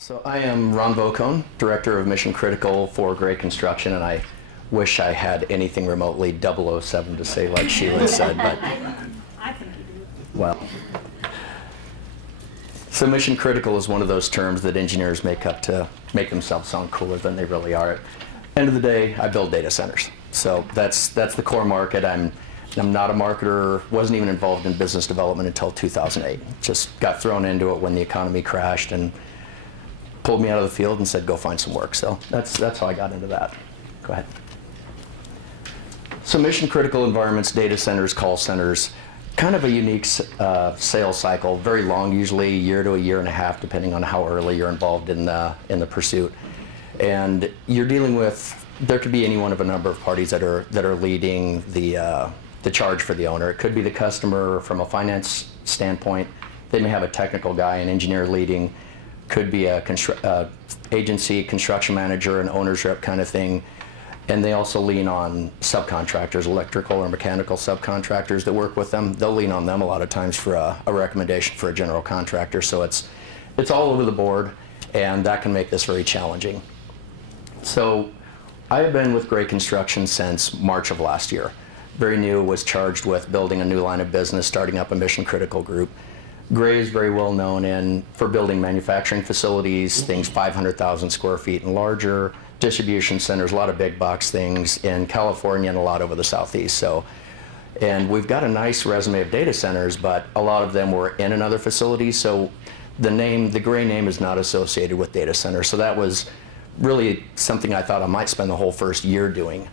So I am Ron Vocone, Director of Mission Critical for Gray Construction, and I wish I had anything remotely 007 to say like Sheila said, but, I think you do. well. So Mission Critical is one of those terms that engineers make up to make themselves sound cooler than they really are. End of the day, I build data centers. So that's the core market. I'm not a marketer, wasn't even involved in business development until 2008. Just got thrown into it when the economy crashed and pulled me out of the field and said, go find some work. So that's how I got into that. Go ahead. So mission critical environments, data centers, call centers, kind of a unique sales cycle, very long, usually a year to a year and a half, depending on how early you're involved in the pursuit. And you're dealing with, there could be any one of a number of parties that are leading the charge for the owner. It could be the customer from a finance standpoint. They may have a technical guy, an engineer leading. Could be a agency, construction manager, an owner's rep kind of thing. And they also lean on subcontractors, electrical or mechanical subcontractors that work with them. They'll lean on them a lot of times for a recommendation for a general contractor. So it's all over the board, and that can make this very challenging. So I have been with Gray Construction since March of last year. Very new, was charged with building a new line of business, starting up a mission critical group. Gray is very well known for building manufacturing facilities, things 500,000 square feet and larger, distribution centers, a lot of big box things in California and a lot over the Southeast. So, and we've got a nice resume of data centers, but a lot of them were in another facility. So the Gray name is not associated with data centers. So that was really something I thought I might spend the whole first year doing.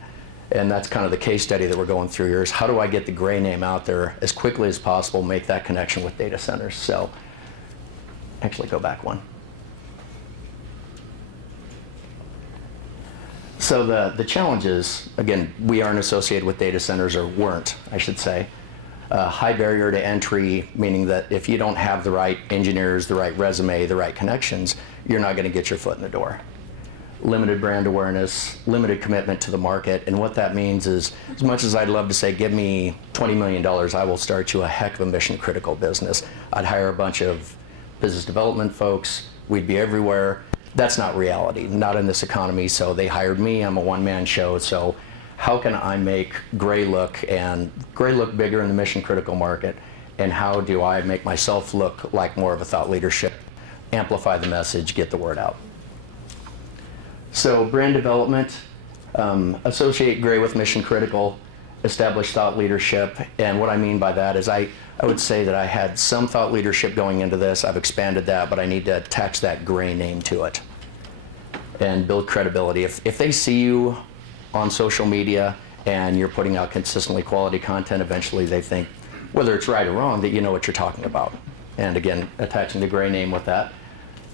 And that's kind of the case study that we're going through here, is how do I get the Gray name out there as quickly as possible, make that connection with data centers. So actually go back one. So the challenges, again, we aren't associated with data centers, or weren't, I should say. High barrier to entry, meaning that if you don't have the right engineers, the right resume, the right connections, you're not going to get your foot in the door. Limited brand awareness, limited commitment to the market, and what that means is, as much as I'd love to say, give me $20 million, I will start you a heck of a mission critical business. I'd hire a bunch of business development folks, we'd be everywhere. That's not reality, not in this economy. So they hired me, I'm a one-man show, so how can I make Gray look bigger in the mission critical market, and how do I make myself look like more of a thought leadership, amplify the message, get the word out. So brand development, associate Gray with mission critical, establish thought leadership, and what I mean by that is I would say that I had some thought leadership going into this. I've expanded that, but I need to attach that Gray name to it and build credibility. If they see you on social media and you're putting out consistently quality content, eventually they think, whether it's right or wrong, that you know what you're talking about. And again, attaching the Gray name with that.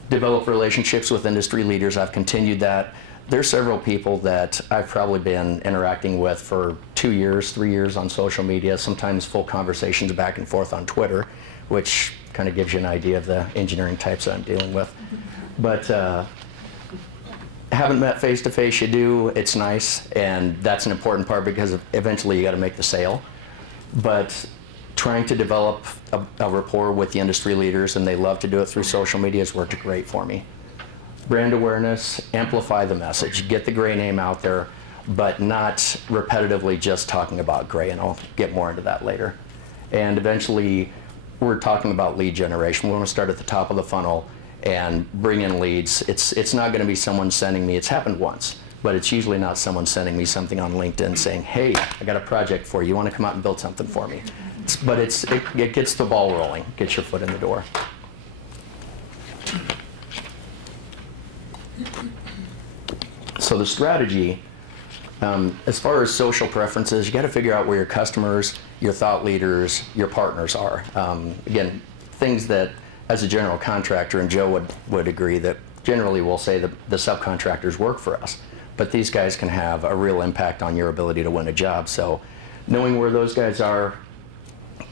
Develop relationships with industry leaders. I've continued that. There's several people that I've probably been interacting with for 2 years, 3 years on social media, sometimes full conversations back and forth on Twitter, which kind of gives you an idea of the engineering types that I'm dealing with. But haven't met face to face, you do, it's nice, and that's an important part because eventually you got to make the sale. But trying to develop a rapport with the industry leaders, and they love to do it through social media, has worked great for me. Brand awareness, amplify the message, get the Gray name out there, but not repetitively just talking about Gray, and I'll get more into that later. And eventually, we're talking about lead generation. We want to start at the top of the funnel and bring in leads. It's not going to be someone sending me, it's happened once, but it's usually not someone sending me something on LinkedIn saying, hey, I got a project for you, you want to come out and build something for me? But it gets the ball rolling, gets your foot in the door. So the strategy, as far as social preferences, you got to figure out where your customers, your thought leaders, your partners are. Again, things that, as a general contractor, and Joe would agree that generally we'll say that the subcontractors work for us, but these guys can have a real impact on your ability to win a job. So knowing where those guys are,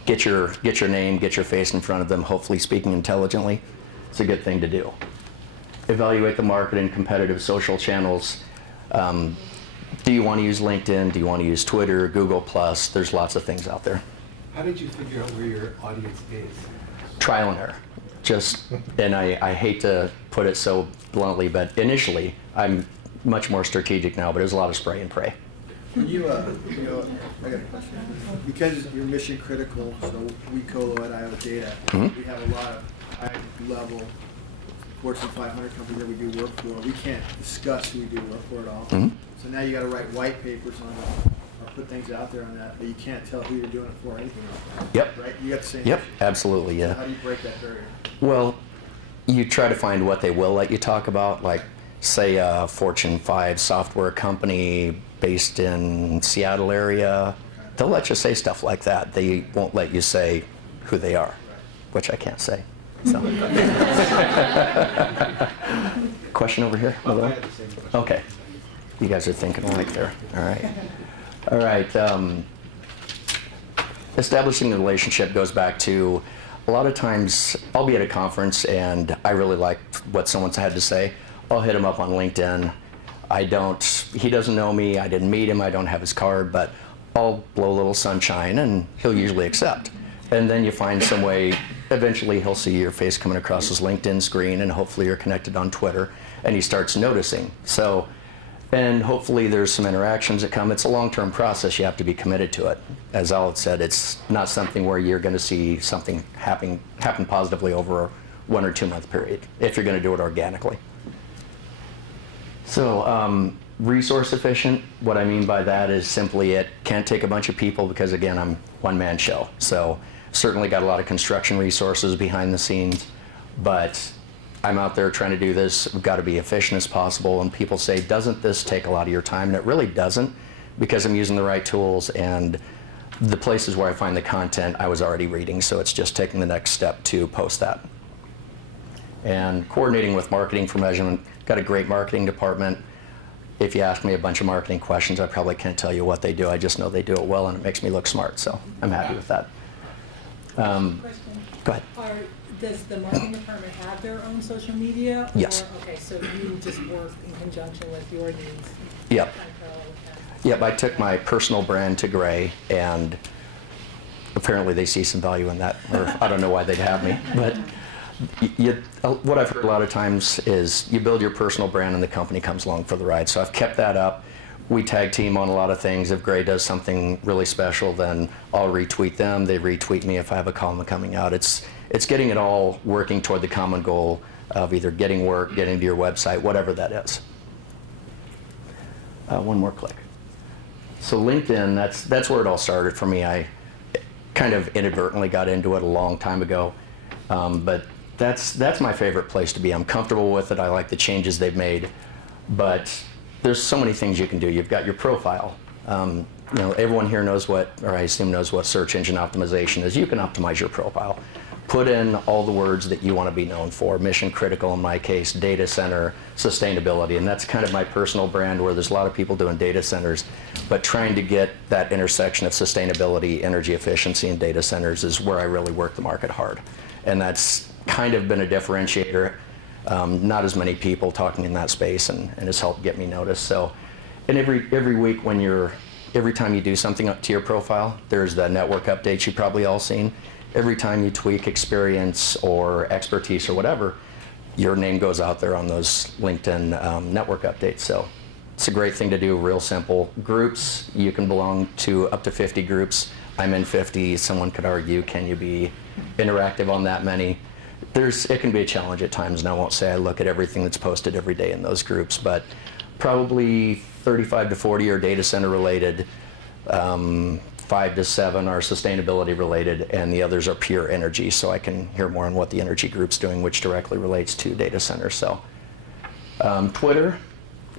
get your name, get your face in front of them, hopefully speaking intelligently. It's a good thing to do. Evaluate the market in competitive social channels. Do you want to use LinkedIn? Do you want to use Twitter, Google+? There's lots of things out there. How did you figure out where your audience is? Trial and error. And I hate to put it so bluntly, but initially, I'm much more strategic now, but it was a lot of spray and pray. When you know, I got a question. Because you're mission critical, so we Colo at IO Data, we have a lot of high level Fortune 500 companies that we do work for. We can't discuss who we do work for at all. So now you got to write white papers on it, or put things out there on that, but you can't tell who you're doing it for or anything else. Yep. Right? You got the same Yep, issue. absolutely, yeah. So how do you break that barrier? Well, you try to find what they will let you talk about, like say a Fortune 5 software company based in Seattle area. They'll let you say stuff like that. They won't let you say who they are, which I can't say. So. Question over here? I had the same question. Okay. You guys are thinking alike there. All right. All right. Establishing a relationship goes back to a lot of times I'll be at a conference and I really like what someone's had to say. I'll hit him up on LinkedIn. He doesn't know me, I didn't meet him, I don't have his card, but I'll blow a little sunshine and he'll usually accept. And then you find some way, eventually he'll see your face coming across his LinkedIn screen and hopefully you're connected on Twitter and he starts noticing. So, and hopefully there's some interactions that come. It's a long-term process, you have to be committed to it. As Al had said, it's not something where you're going to see something happen positively over a 1 or 2 month period, if you're going to do it organically. So resource efficient, what I mean by that is simply it can't take a bunch of people because again, I'm one-man show. So certainly got a lot of construction resources behind the scenes, but I'm out there trying to do this. We've got to be efficient as possible. And people say, doesn't this take a lot of your time? And it really doesn't because I'm using the right tools and the places where I find the content I was already reading. So it's just taking the next step to post that. And coordinating with marketing for measurement. Got a great marketing department. If you ask me a bunch of marketing questions, I probably can't tell you what they do. I just know they do it well and it makes me look smart. So I'm happy with that. Question. Go ahead. Does the marketing department have their own social media? Yes. Okay, so you just work in conjunction with your needs? Yep. Yep, I took my personal brand to Gray, and apparently they see some value in that, or I don't know why they'd have me. But what I've heard a lot of times is you build your personal brand and the company comes along for the ride. So I've kept that up. We tag team on a lot of things. If Gray does something really special, then I'll retweet them. They retweet me if I have a column coming out. It's getting it all working toward the common goal of either getting work, getting to your website, whatever that is. One more click. So LinkedIn, that's where it all started for me. I kind of inadvertently got into it a long time ago, but that's my favorite place to be. I'm comfortable with it. I like the changes they've made, but there's so many things you can do. You've got your profile. You know, everyone here knows what, or I assume knows what search engine optimization is. You can optimize your profile. Put in all the words that you want to be known for, mission critical in my case, data center, sustainability, and that's kind of my personal brand where there's a lot of people doing data centers, but trying to get that intersection of sustainability, energy efficiency, and data centers is where I really work the market hard. And that's kind of been a differentiator. Not as many people talking in that space and has helped get me noticed. So, and every week every time you do something up to your profile, there's the network updates you've probably all seen. Every time you tweak experience or expertise or whatever, your name goes out there on those LinkedIn network updates. So it's a great thing to do, real simple. Groups, you can belong to up to 50 groups. I'm in 50. Someone could argue, can you be interactive on that many? It can be a challenge at times, and I won't say I look at everything that's posted every day in those groups, but probably 35 to 40 are data center related, 5 to 7 are sustainability related, and the others are pure energy, so I can hear more on what the energy group's doing, which directly relates to data centers. So Twitter,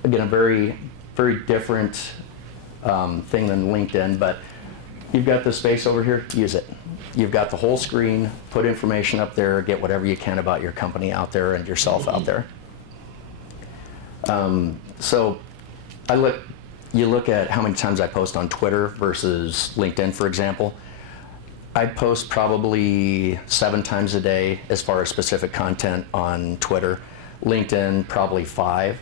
again, a very, very different thing than LinkedIn, but you've got this space over here, use it. You've got the whole screen, put information up there, get whatever you can about your company out there and yourself out there. So you look at how many times I post on Twitter versus LinkedIn, for example. I post probably 7 times a day as far as specific content on Twitter. LinkedIn, probably 5.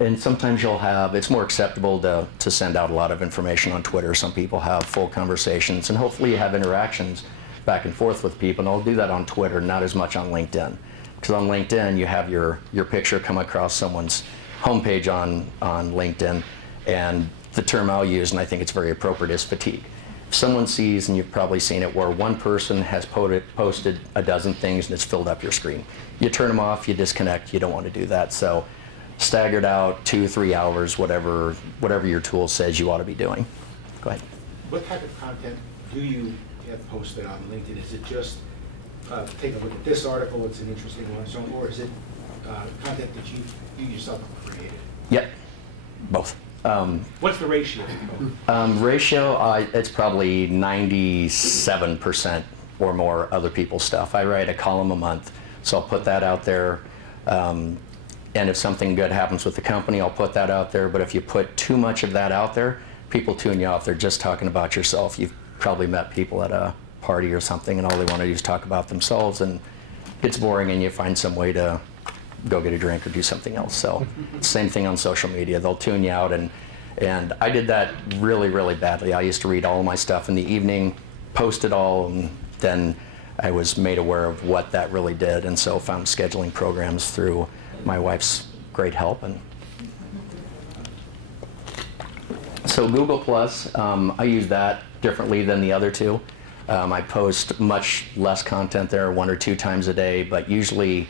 And sometimes it's more acceptable to send out a lot of information on Twitter. Some people have full conversations, and hopefully you have interactions. back and forth with people, and I'll do that on Twitter, not as much on LinkedIn. Because on LinkedIn, you have your picture come across someone's homepage on LinkedIn, and the term I'll use, and I think it's very appropriate, is fatigue. If someone sees, and you've probably seen it, where one person has posted a dozen things and it's filled up your screen. You turn them off, you disconnect, you don't want to do that. So staggered out 2-3 hours, whatever your tool says you ought to be doing. Go ahead. What type of content do you get posted on LinkedIn? Is it just take a look at this article, it's an interesting one, so, or is it content that you yourself have created? Yep, both. What's the ratio? It's probably 97% or more other people's stuff. I write a column a month, so I'll put that out there. And if something good happens with the company, I'll put that out there. But if you put too much of that out there, people tune you off. They're just talking about yourself. You've probably met people at a party or something, and all they want to do is talk about themselves, and it gets boring, and you find some way to go get a drink or do something else. So same thing on social media. They'll tune you out, and I did that really, really badly. I used to read all of my stuff in the evening, post it all, and then I was made aware of what that really did, and so found scheduling programs through my wife's great help. And so Google Plus, I use that differently than the other two. I post much less content there, 1 or 2 times a day, but usually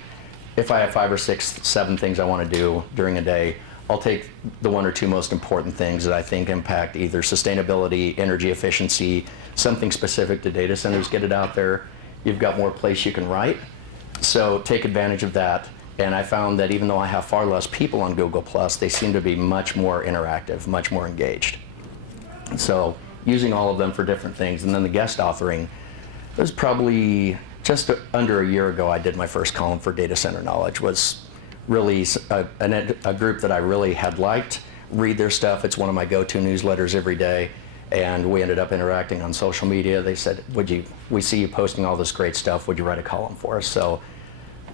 if I have 5 or 6, 7 things I want to do during a day, I'll take the 1 or 2 most important things that I think impact either sustainability, energy efficiency, something specific to data centers, get it out there. You've got more place you can write, so take advantage of that. And I found that even though I have far less people on Google Plus, they seem to be much more interactive, much more engaged. So using all of them for different things. And then the guest authoring, it was probably just under a year ago I did my first column for Data Center Knowledge. Was really a group that I really had liked, read their stuff. It's one of my go-to newsletters every day. And we ended up interacting on social media. They said, we see you posting all this great stuff, would you write a column for us? So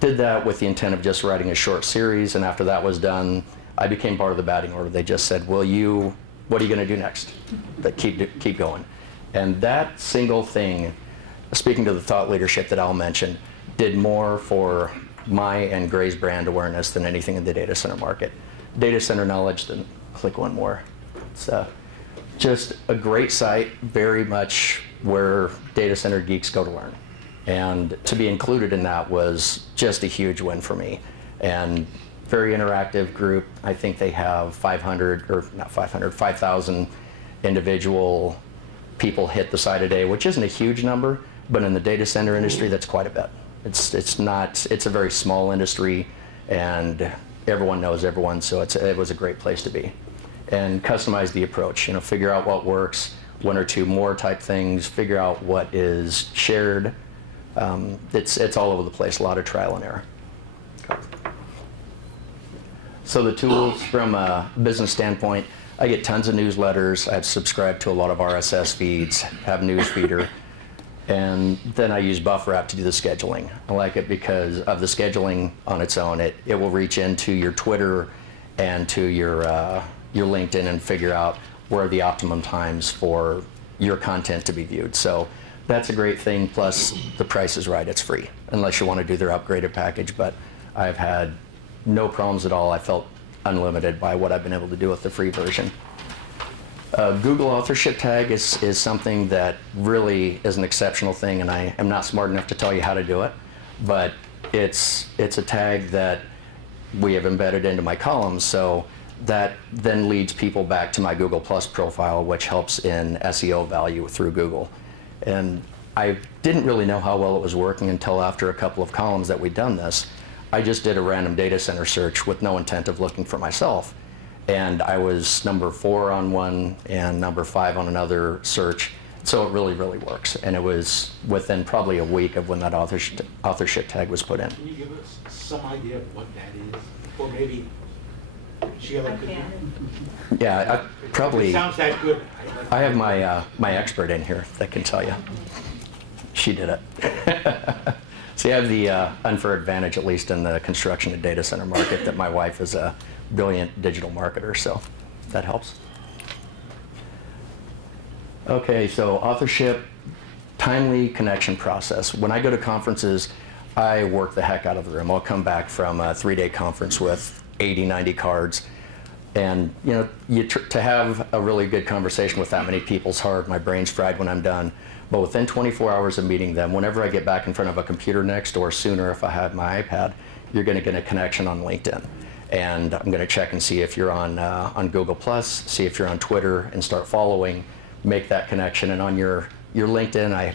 did that with the intent of just writing a short series, and after that was done, I became part of the batting order. They just said, what are you going to do next? But keep going. And that single thing, speaking to the thought leadership that I'll mention, did more for my and Gray's brand awareness than anything in the data center market. Data Center Knowledge, then click one more. It's just a great site, very much where data center geeks go to learn. And to be included in that was just a huge win for me. And very interactive group. I think they have 5,000 individual people hit the site a day, which isn't a huge number, but in the data center industry, that's quite a bit. It's a very small industry, and everyone knows everyone, so it was a great place to be. And customize the approach, figure out what works, 1 or 2 more type things, figure out what is shared. It's all over the place, a lot of trial and error. So the tools from a business standpoint, I get tons of newsletters. I've subscribed to a lot of RSS feeds, have news feeder, and then I use Buffer app to do the scheduling. I like it because of the scheduling on its own. It will reach into your Twitter and to your LinkedIn and figure out where are the optimum times for your content to be viewed. So that's a great thing, plus the price is right, it's free, unless you want to do their upgraded package, but I've had no problems at all. I felt unlimited by what I've been able to do with the free version. Google authorship tag is something that really is an exceptional thing, and I am not smart enough to tell you how to do it, but it's a tag that we have embedded into my columns, so that then leads people back to my Google Plus profile, which helps in SEO value through Google. And I didn't really know how well it was working until after a couple of columns that we'd done this. I just did a random data center search with no intent of looking for myself. And I was number 4 on one and number 5 on another search. So it really, really works. And it was within probably a week of when that authorship tag was put in. Can you give us some idea of what that is? Or maybe Sheila could. Yeah, probably. It sounds that good. I have my expert in here that can tell you. She did it. So you have the unfair advantage, at least in the construction and data center market, that my wife is a brilliant digital marketer, so that helps. Okay, so authorship timely connection process. When I go to conferences, I work the heck out of the room. I'll come back from a 3-day conference with 80, 90 cards. And you know, to have a really good conversation with that many people's hard. My brain's fried when I'm done. But within 24 hours of meeting them, whenever I get back in front of a computer next, or sooner if I have my iPad, you're going to get a connection on LinkedIn. And I'm going to check and see if you're on Google+, see if you're on Twitter, and start following, make that connection. And on your LinkedIn, I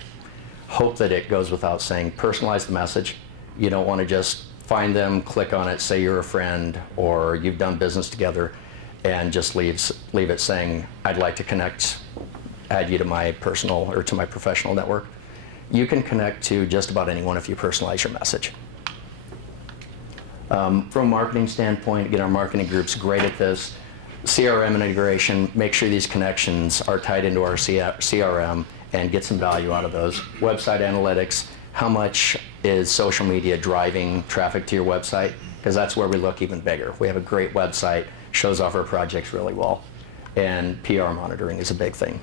hope that it goes without saying, personalize the message. You don't want to just find them, click on it, say you're a friend, or you've done business together, and just leave it saying, I'd like to connect, add you to my personal or to my professional network. You can connect to just about anyone if you personalize your message. From a marketing standpoint, again, our marketing group's great at this. CRM integration, make sure these connections are tied into our CRM and get some value out of those. Website analytics, how much is social media driving traffic to your website? Because that's where we look even bigger. We have a great website, shows off our projects really well. And PR monitoring is a big thing.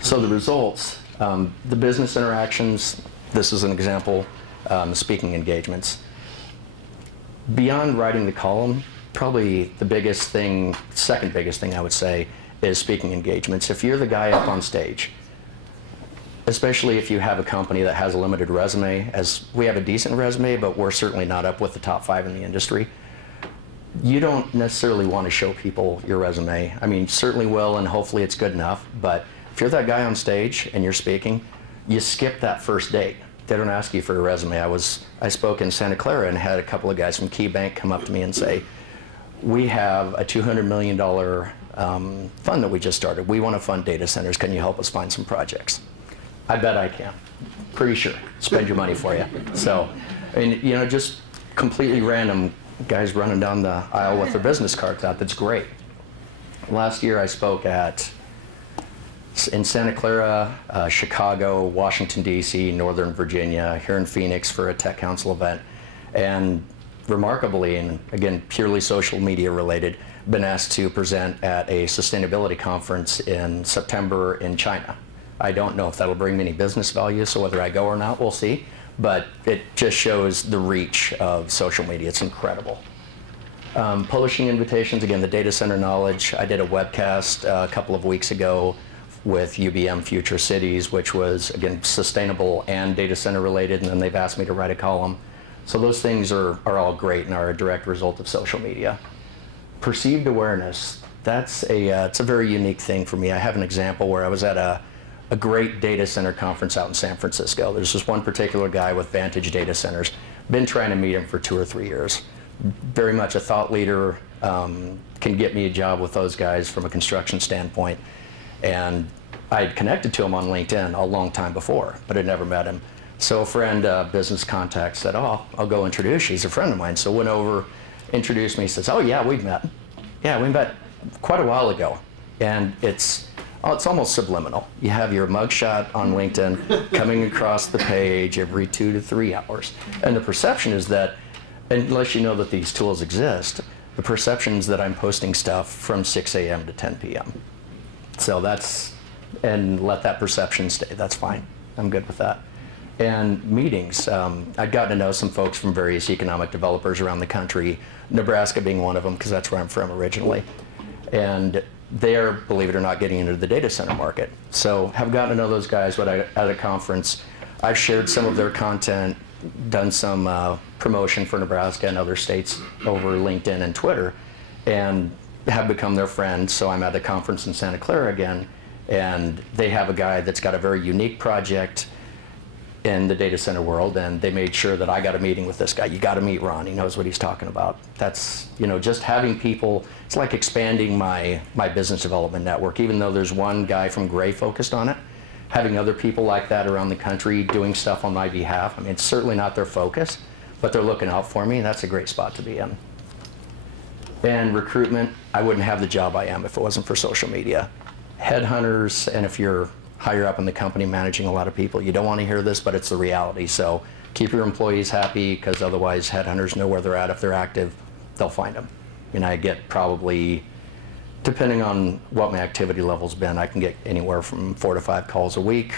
So the results, the business interactions, this is an example, speaking engagements. Beyond writing the column, probably the biggest thing, second biggest thing I would say, is speaking engagements. If you're the guy up on stage, especially if you have a company that has a limited resume, as we have a decent resume, but we're certainly not up with the top 5 in the industry, you don't necessarily want to show people your resume. I mean, certainly will, and hopefully it's good enough, but if you're that guy on stage and you're speaking, you skip that first date. They don't ask you for a resume. I spoke in Santa Clara and had a couple of guys from KeyBank come up to me and say, we have a $200 million fund that we just started. We want to fund data centers. Can you help us find some projects? I bet I can. Pretty sure. Spend your money for you. So, and you know, just completely random guys running down the aisle with their business cards out. That's great. Last year I spoke in Santa Clara, Chicago, Washington, D.C., Northern Virginia, here in Phoenix for a Tech Council event. And remarkably, and again, purely social media related, been asked to present at a sustainability conference in September in China. I don't know if that'll bring me any business value, so whether I go or not, we'll see. But it just shows the reach of social media. It's incredible. Publishing invitations, again, the data center knowledge. I did a webcast a couple of weeks ago with UBM Future Cities, which was, again, sustainable and data center related, and then they've asked me to write a column. So those things are all great and are a direct result of social media. Perceived awareness, it's a very unique thing for me. I have an example where I was at a great data center conference out in San Francisco. There's this one particular guy with Vantage Data Centers. Been trying to meet him for 2 or 3 years. Very much a thought leader, can get me a job with those guys from a construction standpoint. And I had connected to him on LinkedIn a long time before, but had never met him. So a friend, business contact, said, oh, I'll go introduce you. He's a friend of mine. So went over, introduced me, says, oh yeah, we've met. Yeah, we met quite a while ago. And it's almost subliminal. You have your mugshot on LinkedIn coming across the page every 2 to 3 hours. And the perception is that, unless you know that these tools exist, the perception is that I'm posting stuff from 6 a.m. to 10 p.m. So and let that perception stay, that's fine. I'm good with that. And meetings, I'd gotten to know some folks from various economic developers around the country, Nebraska being one of them, because that's where I'm from originally. And they're, believe it or not, getting into the data center market. So have gotten to know those guys at a conference. I've shared some of their content, done some promotion for Nebraska and other states over LinkedIn and Twitter, and have become their friend. So I'm at a conference in Santa Clara again, and they have a guy that's got a very unique project in the data center world, and they made sure that I got a meeting with this guy. You got to meet Ron. He knows what he's talking about. That's, you know, just having people, it's like expanding my business development network. Even though there's one guy from Gray focused on it, having other people like that around the country doing stuff on my behalf, I mean, it's certainly not their focus, but they're looking out for me, and that's a great spot to be in. And recruitment, I wouldn't have the job I am if it wasn't for social media. Headhunters, and if you're higher up in the company managing a lot of people, you don't want to hear this, but it's the reality. So keep your employees happy, because otherwise headhunters know where they're at. If they're active, they'll find them. And I get probably depending on what my activity level's been, I can get anywhere from 4 to 5 calls a week.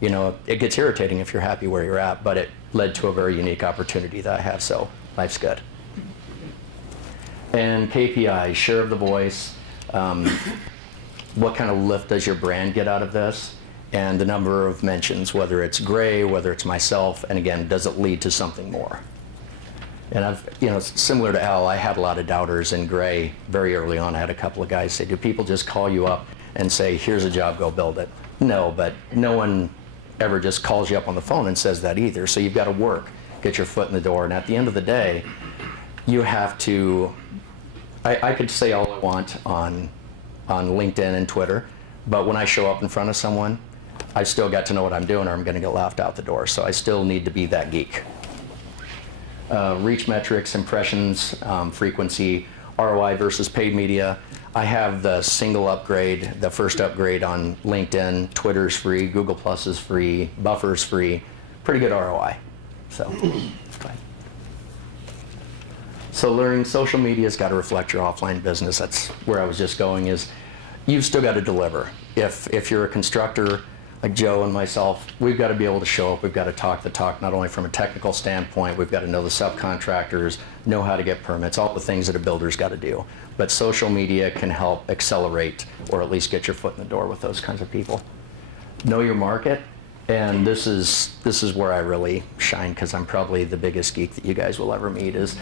You know, it gets irritating if you're happy where you're at, but it led to a very unique opportunity that I have, so life's good. And KPIs, share of the voice, what kind of lift does your brand get out of this, and the number of mentions, whether it's Gray, whether it's myself, and again, does it lead to something more? And I've, you know, similar to Al, I had a lot of doubters in Gray very early on. I had a couple of guys say, do people just call you up and say, here's a job, go build it? No, but no one ever just calls you up on the phone and says that either. So you've got to work, get your foot in the door, and at the end of the day, you have to, I could say all I want on LinkedIn and Twitter, but when I show up in front of someone, I still got to know what I'm doing or I'm going to get laughed out the door. So I still need to be that geek. Reach metrics, impressions, frequency, ROI versus paid media. I have the single upgrade, the first upgrade on LinkedIn. Twitter's free, Google Plus is free, Buffer's free. Pretty good ROI. So, so learning social media's got to reflect your offline business. That's where I was just going, is you've still got to deliver. If you're a constructor, like Joe and myself, we've got to be able to show up, we've got to talk the talk, not only from a technical standpoint, we've got to know the subcontractors, know how to get permits, all the things that a builder's got to do. But social media can help accelerate, or at least get your foot in the door with those kinds of people. Know your market, and this is where I really shine, because I'm probably the biggest geek that you guys will ever meet, is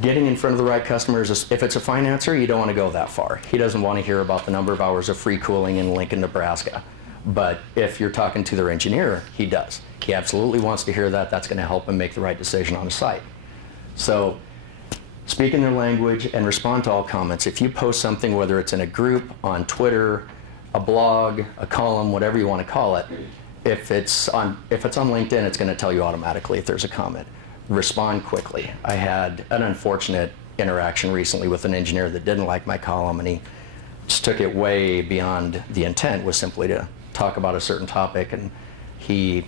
getting in front of the right customers. If it's a financer, you don't want to go that far. He doesn't want to hear about the number of hours of free cooling in Lincoln, Nebraska. But if you're talking to their engineer, he does. He absolutely wants to hear that. That's going to help him make the right decision on the site. So speak in their language and respond to all comments. If you post something, whether it's in a group, on Twitter, a blog, a column, whatever you want to call it, if it's on LinkedIn, it's going to tell you automatically if there's a comment. Respond quickly. I had an unfortunate interaction recently with an engineer that didn't like my column, and he just took it way beyond the intent, was simply to talk about a certain topic, and he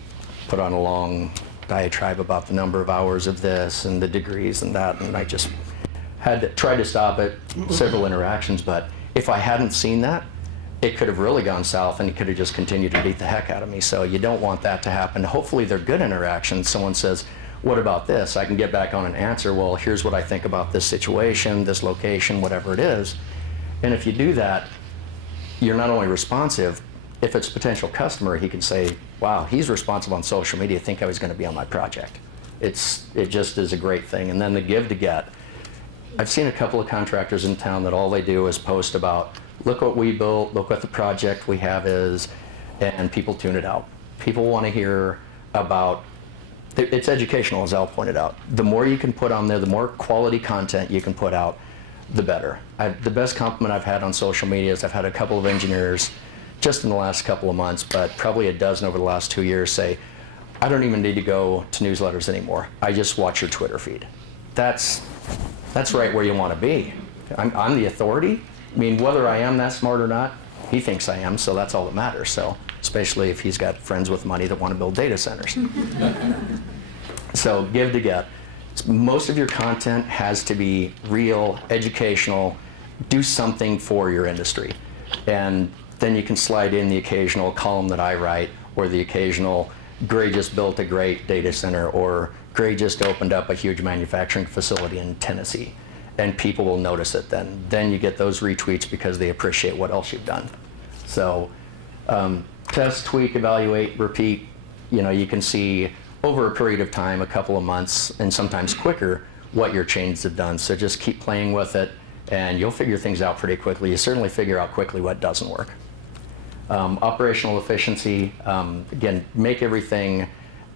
put on a long diatribe about the number of hours of this and the degrees and that, and I just had to try to stop it, several interactions. But if I hadn't seen that, it could have really gone south, and he could have just continued to beat the heck out of me. So you don't want that to happen. Hopefully they're good interactions. Someone says, what about this? I can get back on and answer, well, here's what I think about this situation, this location, whatever it is. And if you do that, you're not only responsive. If it's a potential customer, he can say, wow, he's responsive on social media, think I was going to be on my project. It just is a great thing. And then the give to get. I've seen a couple of contractors in town that all they do is post about, look what we built, look what the project we have is, and people tune it out. People want to hear about, it's educational, as Al pointed out. The more you can put on there, the more quality content you can put out, the better. The best compliment I've had on social media is I've had a couple of engineers just in the last couple of months, but probably a dozen over the last 2 years, say, I don't even need to go to newsletters anymore. I just watch your Twitter feed. That's right where you want to be. I'm the authority. I mean, whether I am that smart or not, he thinks I am, so that's all that matters. So, especially if he's got friends with money that want to build data centers. So give to get. Most of your content has to be real, educational, do something for your industry. And then you can slide in the occasional column that I write, or the occasional, Gray just built a great data center, or Gray just opened up a huge manufacturing facility in Tennessee. And people will notice it then. Then you get those retweets because they appreciate what else you've done. So test, tweak, evaluate, repeat. You know, you can see over a period of time, a couple of months, and sometimes quicker, what your changes have done. So just keep playing with it, and you'll figure things out pretty quickly. You certainly figure out quickly what doesn't work. Operational efficiency, again, make everything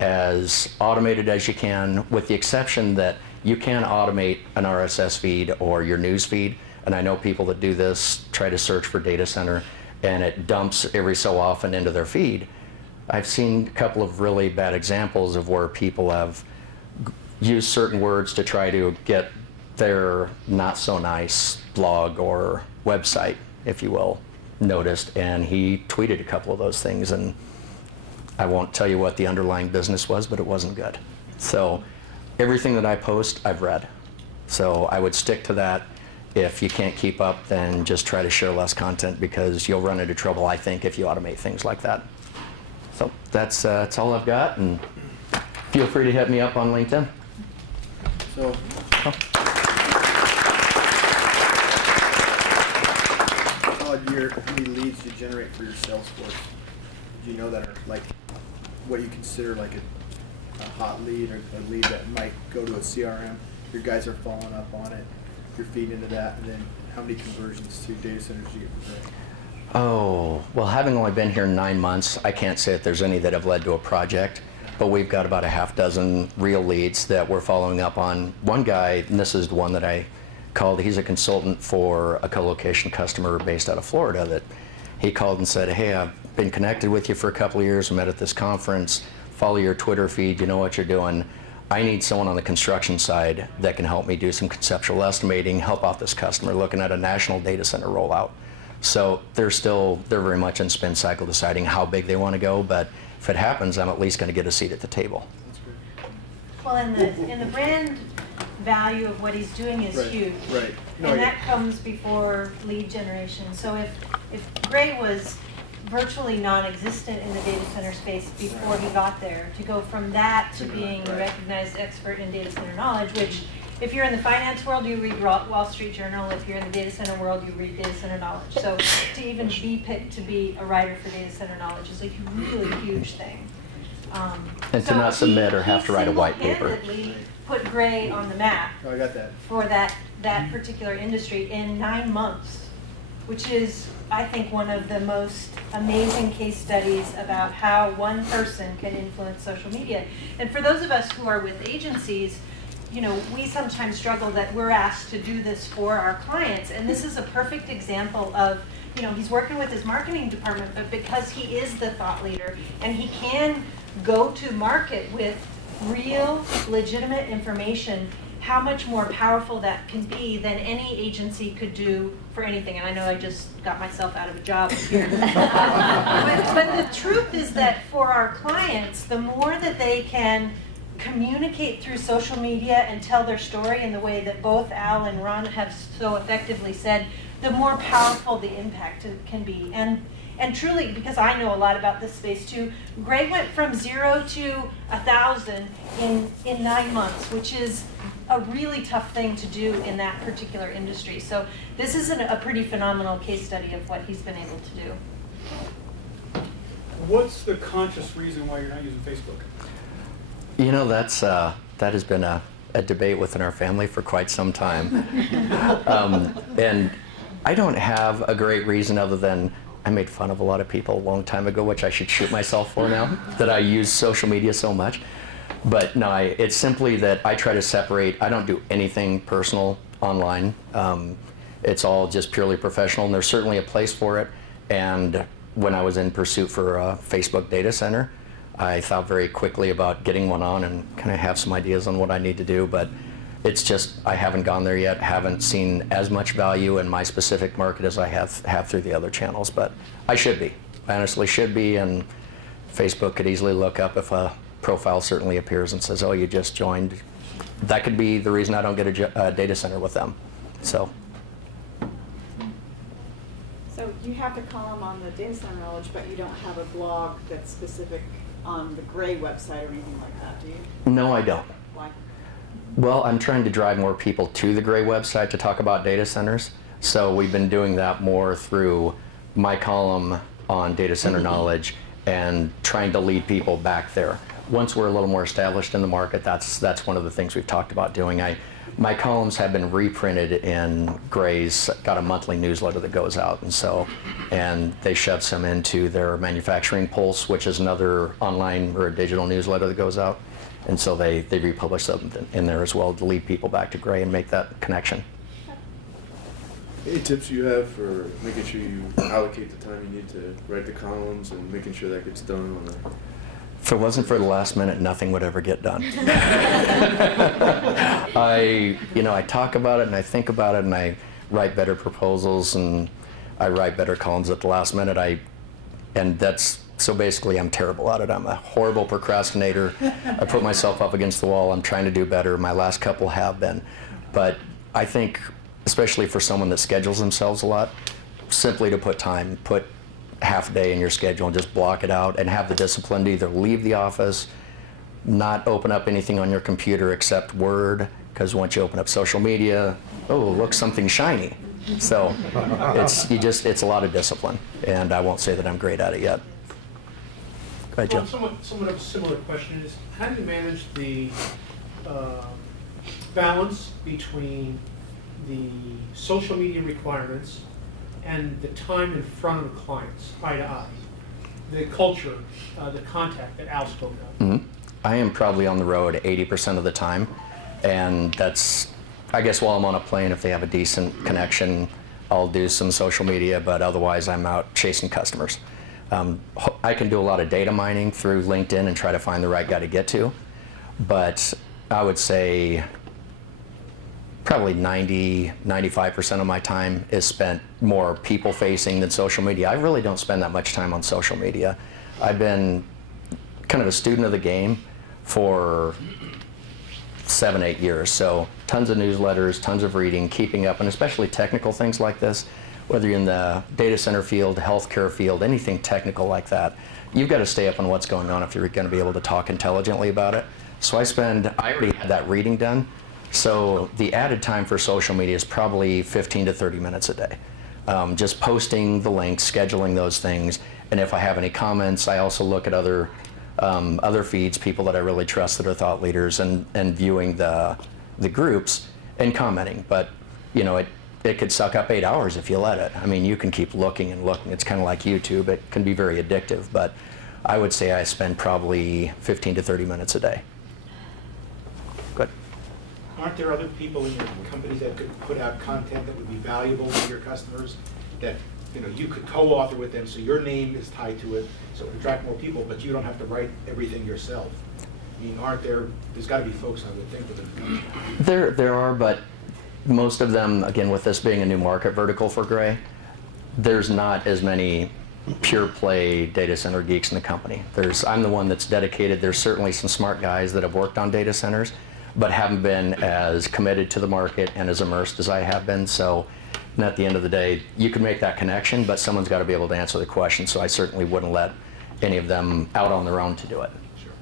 as automated as you can, with the exception that you can automate an RSS feed or your news feed. And I know people that do this, try to search for data center, and it dumps every so often into their feed. I've seen a couple of really bad examples of where people have used certain words to try to get their not so nice blog or website, if you will, noticed, and he tweeted a couple of those things, and I won't tell you what the underlying business was, but it wasn't good. So everything that I post, I've read. So I would stick to that. if you can't keep up, then just try to share less content, because you'll run into trouble, I think, if you automate things like that. So that's all I've got, and feel free to hit me up on LinkedIn. So, how many leads do you generate for your sales force? Do you know that are like what you consider like a hot lead, or a lead that might go to a CRM? Your guys are following up on it, you're feeding into that, and then how many conversions to data centers do you get per day? Oh, well, having only been here 9 months, I can't say that there's any that have led to a project, but we've got about a half dozen real leads that we're following up on. One guy, and this is the one that I called, he's a consultant for a co-location customer based out of Florida, that he called and said, hey, I've been connected with you for a couple of years, we met at this conference, follow your Twitter feed, you know what you're doing. I need someone on the construction side that can help me do some conceptual estimating, help out this customer looking at a national data center rollout. So they're very much in spin cycle deciding how big they want to go, but if it happens, I'm at least going to get a seat at the table. That's great. Well, and the brand value of what he's doing is huge. Right. No, And that comes before lead generation. So if Gray was virtually non-existent in the data center space before he got there, to go from that to being a recognized expert in data center knowledge, which if you're in the finance world, you read Wall Street Journal. If you're in the data center world, you read data center knowledge. So to even be picked to be a writer for data center knowledge is a really huge thing. And to not submit or have to write a white paper. He single-handedly put Gray on the map Oh, I got that. for that particular industry in 9 months, which is, I think, one of the most amazing case studies about how one person can influence social media. And for those of us who are with agencies, you know, we sometimes struggle that we're asked to do this for our clients, and this is a perfect example of, you know, he's working with his marketing department, but because he is the thought leader and he can go to market with real, legitimate information, how much more powerful that can be than any agency could do for anything. And I know I just got myself out of a job here. But the truth is that for our clients, the more that they can communicate through social media and tell their story in the way that both Al and Ron have so effectively said, the more powerful the impact can be. And truly, because I know a lot about this space too, Gray went from 0 to 1,000 in 9 months, which is a really tough thing to do in that particular industry. So this is a pretty phenomenal case study of what he's been able to do. What's the conscious reason why you're not using Facebook? You know, that has been a debate within our family for quite some time. And I don't have a great reason other than I made fun of a lot of people a long time ago, which I should shoot myself for now, that I use social media so much. But no, it's simply that I try to separate. I don't do anything personal online. It's all just purely professional, and there's certainly a place for it. And when I was in pursuit for a Facebook data center, I thought very quickly about getting one on and kind of have some ideas on what I need to do, but it's just I haven't gone there yet, haven't seen as much value in my specific market as I have through the other channels, but I should be. I honestly should be, and Facebook could easily look up if a profile certainly appears and says, oh, you just joined. That could be the reason I don't get a data center with them. So you have the column on the data center knowledge, but you don't have a blog that's specific on the Gray website or anything like that, do you? No, I don't. Why? Well, I'm trying to drive more people to the Gray website to talk about data centers. So we've been doing that more through my column on data center knowledge and trying to lead people back there. Once we're a little more established in the market, that's one of the things we've talked about doing. My columns have been reprinted in Gray's, got a monthly newsletter that goes out, and they shove some into their Manufacturing Pulse, which is another online or a digital newsletter that goes out. And so they republish them in there as well to lead people back to Gray and make that connection. Any tips you have for making sure you allocate the time you need to write the columns and making sure that gets done on a... If it wasn't for the last minute, nothing would ever get done. I talk about it and I think about it and I write better proposals and I write better columns at the last minute. So basically I'm terrible at it. I'm a horrible procrastinator. I put myself up against the wall. I'm trying to do better. My last couple have been. But I think especially for someone that schedules themselves a lot, simply to put time, put half a day in your schedule and just block it out and have the discipline to either leave the office, not open up anything on your computer except Word, because once you open up social media, oh, look, something shiny. So it's a lot of discipline, and I won't say that I'm great at it yet. Go ahead, Joe. Well, somewhat of a similar question is, how do you manage the balance between the social media requirements and the time in front of the clients, eye to eye? The culture, the contact that Al spoke of. Mm-hmm. I am probably on the road 80% of the time, and that's, I guess while I'm on a plane, if they have a decent connection, I'll do some social media, but otherwise I'm out chasing customers. I can do a lot of data mining through LinkedIn and try to find the right guy to get to, but I would say probably 95% of my time is spent more people-facing than social media. I really don't spend that much time on social media. I've been kind of a student of the game for 7, 8 years, so tons of newsletters, tons of reading, keeping up, and especially technical things like this, whether you're in the data center field, healthcare field, anything technical like that, you've got to stay up on what's going on if you're going to be able to talk intelligently about it. So I already had that reading done, so the added time for social media is probably 15 to 30 minutes a day. Just posting the links, scheduling those things, and if I have any comments, I also look at other feeds, people that I really trust that are thought leaders, and viewing the groups and commenting. But you know, it could suck up 8 hours if you let it. I mean, you can keep looking and looking. It's kind of like YouTube. It can be very addictive, but I would say I spend probably 15 to 30 minutes a day. Good. Aren't there other people in your companies that could put out content that would be valuable to your customers, that you could co-author with them, so your name is tied to it, so it would attract more people, but you don't have to write everything yourself? I mean, there's got to be folks, I would think, that There are, but most of them, again, with this being a new market vertical for Gray, there's not as many pure play data center geeks in the company. I'm the one that's dedicated. There's certainly some smart guys that have worked on data centers, but haven't been as committed to the market and as immersed as I have been. So, and at the end of the day, you can make that connection, but someone's got to be able to answer the question. So I certainly wouldn't let any of them out on their own to do it. Sure.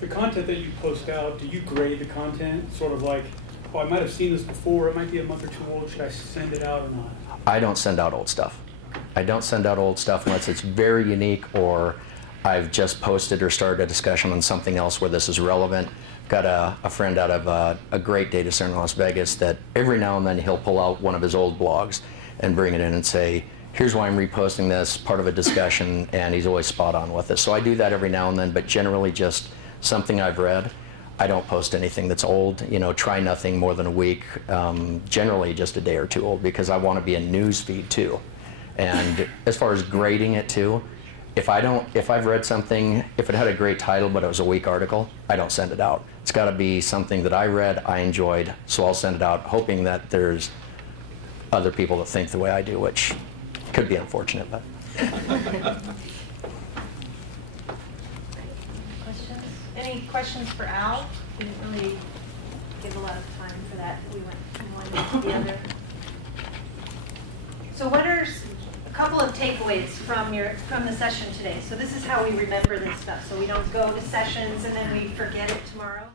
The content that you post out, do you grade the content? Sort of like, oh, I might have seen this before, it might be a month or two old, should I send it out or not? I don't send out old stuff. I don't send out old stuff unless it's very unique, or I've just posted or started a discussion on something else where this is relevant. Got a friend out of a great data center in Las Vegas that every now and then he'll pull out one of his old blogs and bring it in and say, here's why I'm reposting this, part of a discussion, and he's always spot on with it. So I do that every now and then, but generally just something I've read. I don't post anything that's old, try nothing more than a week, generally just a day or two old, because I want to be a news feed too. And as far as grading it too, if I've read something, if it had a great title but it was a weak article, I don't send it out. It's got to be something that I read, I enjoyed, so I'll send it out, hoping that there's other people that think the way I do, which could be unfortunate, but. Questions? Any questions for Al? We didn't really give a lot of time for that. We went from one to the other. So what are a couple of takeaways from the session today? So this is how we remember this stuff, so we don't go to sessions and then we forget it tomorrow.